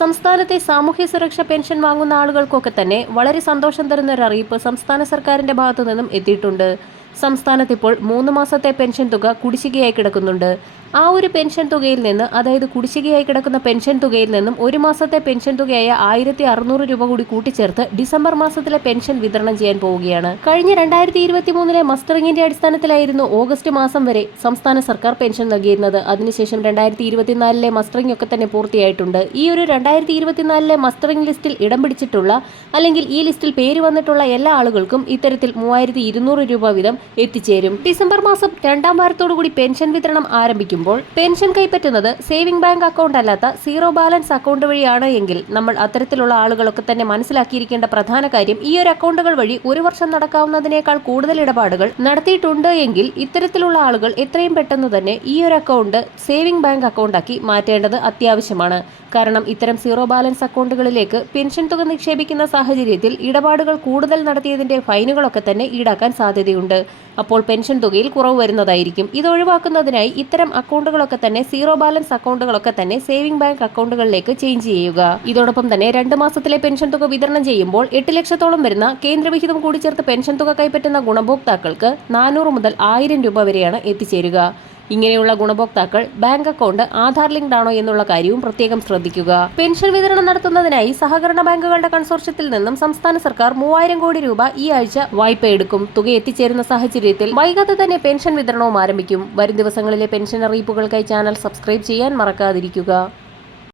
സംസ്ഥാനത്തെ സാമൂഹ്യ സുരക്ഷാ പെൻഷൻ വാങ്ങുന്ന ആളുകൾക്കൊക്കെ തന്നെ വളരെ സന്തോഷം തരുന്ന ഒരു അറിയിപ്പ് സംസ്ഥാന സർക്കാരിന്റെ ഭാഗത്തു നിന്നും എത്തിയിട്ടുണ്ട്. സംസ്ഥാനത്ത് ഇപ്പോൾ 3 മാസത്തെ പെൻഷൻ തുക കുടിശ്ശികയായി കിടക്കുന്നുണ്ട്. ആ ഒരു പെൻഷൻ തുകയിൽ നിന്ന്, അതായത് കുടിശ്ശികയായി കിടക്കുന്ന പെൻഷൻ തുകയിൽ നിന്നും 1 മാസത്തെ പെൻഷൻ തുകയായ 1600 രൂപ കൂടി കൂട്ടിച്ചേർത്ത് ഡിസംബർ മാസത്തിലെ പെൻഷൻ വിതരണം ചെയ്യാൻ പോവുകയാണ്. കഴിഞ്ഞ 2023 മസ്റ്ററിംഗിന്റെ അടിസ്ഥാനത്തിലായിരുന്നു ഓഗസ്റ്റ് മാസം വരെ സംസ്ഥാന സർക്കാർ പെൻഷൻ നൽകിയിരുന്നത്. അതിനുശേഷം 2024 മസ്റ്ററിംഗ് ഒക്കെ തന്നെ പൂർത്തിയായിട്ടുണ്ട്. ഈ ഒരു 2024 മസ്റ്ററിംഗ് ലിസ്റ്റിൽ ഇടം പിടിച്ചിട്ടുള്ള, അല്ലെങ്കിൽ ഈ ലിസ്റ്റിൽ പേര് വന്നിട്ടുള്ള എല്ലാ ആളുകൾക്കും ഇത്തരത്തിൽ 3200 രൂപ വീതം എത്തിച്ചേരും. ഡിസംബർ മാസം 2ാം വാരത്തോടുകൂടി പെൻഷൻ വിതരണം ആരംഭിക്കുമ്പോൾ പെൻഷൻ കൈപ്പറ്റുന്നത് സേവിംഗ് ബാങ്ക് അക്കൗണ്ട് അല്ലാത്ത സീറോ ബാലൻസ് അക്കൗണ്ട് വഴിയാണ് എങ്കിൽ നമ്മൾ അത്തരത്തിലുള്ള ആളുകളൊക്കെ തന്നെ മനസ്സിലാക്കിയിരിക്കേണ്ട പ്രധാന കാര്യം, ഈ ഒരു അക്കൗണ്ടുകൾ വഴി ഒരു വർഷം നടക്കാവുന്നതിനേക്കാൾ കൂടുതൽ ഇടപാടുകൾ നടത്തിയിട്ടുണ്ട് എങ്കിൽ ഇത്തരത്തിലുള്ള ആളുകൾ എത്രയും പെട്ടെന്ന് തന്നെ ഈ ഒരു അക്കൗണ്ട് സേവിംഗ് ബാങ്ക് അക്കൗണ്ടാക്കി മാറ്റേണ്ടത് അത്യാവശ്യമാണ്. കാരണം ഇത്തരം സീറോ ബാലൻസ് അക്കൗണ്ടുകളിലേക്ക് പെൻഷൻ തുക നിക്ഷേപിക്കുന്ന സാഹചര്യത്തിൽ ഇടപാടുകൾ കൂടുതൽ നടത്തിയതിന്റെ ഫൈനുകളൊക്കെ തന്നെ ഈടാക്കാൻ സാധ്യതയുണ്ട്. അപ്പോൾ പെൻഷൻ തുകയിൽ കുറവ് വരുന്നതായിരിക്കും. ഇത് ഒഴിവാക്കുന്നതിനായി ഇത്തരം അക്കൗണ്ടുകളൊക്കെ തന്നെ, സീറോ ബാലൻസ് അക്കൗണ്ടുകളൊക്കെ തന്നെ സേവിംഗ് ബാങ്ക് അക്കൗണ്ടുകളിലേക്ക് ചേഞ്ച് ചെയ്യുക. ഇതോടൊപ്പം തന്നെ 2 മാസത്തിലെ പെൻഷൻ തുക വിതരണം ചെയ്യുമ്പോൾ 8 ലക്ഷത്തോളം വരുന്ന കേന്ദ്രവിഹിതം കൂടി ചേർത്ത് പെൻഷൻ തുക കൈപ്പറ്റുന്ന ഗുണഭോക്താക്കൾക്ക് 400 മുതൽ 1000 രൂപ വരെയാണ് എത്തിച്ചേരുക. ഇങ്ങനെയുള്ള ഗുണഭോക്താക്കൾ ബാങ്ക് അക്കൗണ്ട് ആധാർ ലിങ്ക്ഡ് ആണോ എന്നുള്ള കാര്യവും പ്രത്യേകം ശ്രദ്ധിക്കുക. പെൻഷൻ വിതരണം നടത്തുന്നതിനായി സഹകരണ ബാങ്കുകളുടെ കൺസോർഷ്യത്തിൽ നിന്നും സംസ്ഥാന സർക്കാർ 3000 കോടി രൂപ ഈ ആഴ്ച വായ്പ എടുക്കും. തുക എത്തിച്ചേരുന്ന സാഹചര്യത്തിൽ വൈകാതെ തന്നെ പെൻഷൻ വിതരണവും ആരംഭിക്കും. വരും ദിവസങ്ങളിലെ പെൻഷൻ അറിയിപ്പുകൾക്കായി ചാനൽ സബ്സ്ക്രൈബ് ചെയ്യാൻ മറക്കാതിരിക്കുക.